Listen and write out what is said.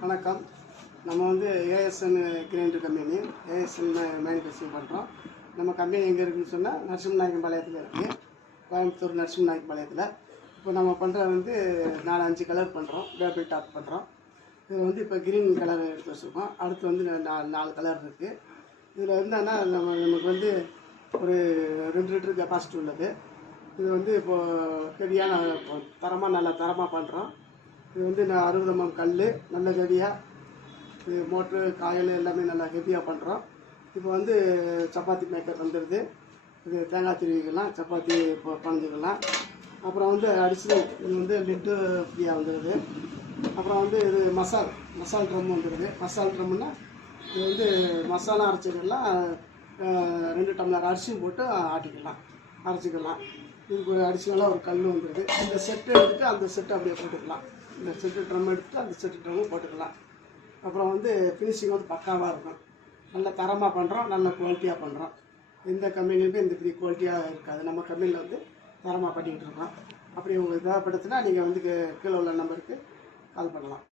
வணக்கம். நம்ம வந்து ASN grinder company, ASN manufacturing பண்ணுறோம். நம்ம கம்பெனி எங்கே இருக்குதுன்னு சொன்னால் நரசிம்மநாயக்கம்பாளையத்தில் இருக்குது, கோயம்புத்தூர் நரசிம்மநாயக்கம்பாளையத்தில். இப்போ நம்ம பண்ணுறது வந்து 4-5 கலர் பண்ணுறோம். டேபிள் டாப் பண்ணுறோம். இது வந்து இப்போ க்ரீன் கலர் எடுத்து வச்சுருக்கோம். அடுத்து வந்து 4 கலர் இருக்குது. இதில் என்னன்னா நமக்கு வந்து ஒரு 2 லிட்டர் கெப்பாசிட்டி உள்ளது. இது வந்து இப்போது ஹெவியான நல்ல தரமாக பண்ணுறோம். இது வந்து 60 mm கல், நல்ல ஹெவியாக. இது மோட்ரு காயில் எல்லாமே நல்லா ஹெவியாக பண்ணுறோம். இப்போ வந்து சப்பாத்தி மேக்கர் வந்துடுது. இது தேங்காய் திருவிக்கலாம், சப்பாத்தி பணிஞ்சிக்கலாம். அப்புறம் வந்து அடிஷ்னல் இது வந்து லிட்டு ஃப்ரீயாக வந்துடுது. அப்புறம் வந்து இது மசால் ட்ரம் வந்துடுது. மசால் ட்ரம்னா இது வந்து மசாலா அரைச்சிக்கலாம். 2 டம்ளர் அரிசியும் போட்டு அரைச்சிக்கலாம். இதுக்கு ஒரு அடிஷ்னலாக ஒரு கல் வந்துடுது. இந்த செட்டு எடுத்துகிட்டு அந்த செட்டு அப்படியே போட்டுக்கலாம். இந்த செட்டு ட்ரம் எடுத்துகிட்டு அந்த செட்டு ட்ரம்மும் போட்டுக்கலாம். அப்புறம் வந்து ஃபினிஷிங் வந்து பக்காவாக இருக்கும். நல்ல தரமாக பண்ணுறோம், நல்ல குவாலிட்டியாக பண்ணுறோம். எந்த கம்பெனிலுமே இந்த பெரிய குவாலிட்டியாக இருக்காது. நம்ம கம்பெனியில் வந்து தரமாக பண்ணிக்கிட்டு இருக்கோம். அப்படி உங்களுக்கு தேவைப்படுச்சுன்னா நீங்கள் வந்து கீழே உள்ள நம்பருக்கு கால் பண்ணலாம்.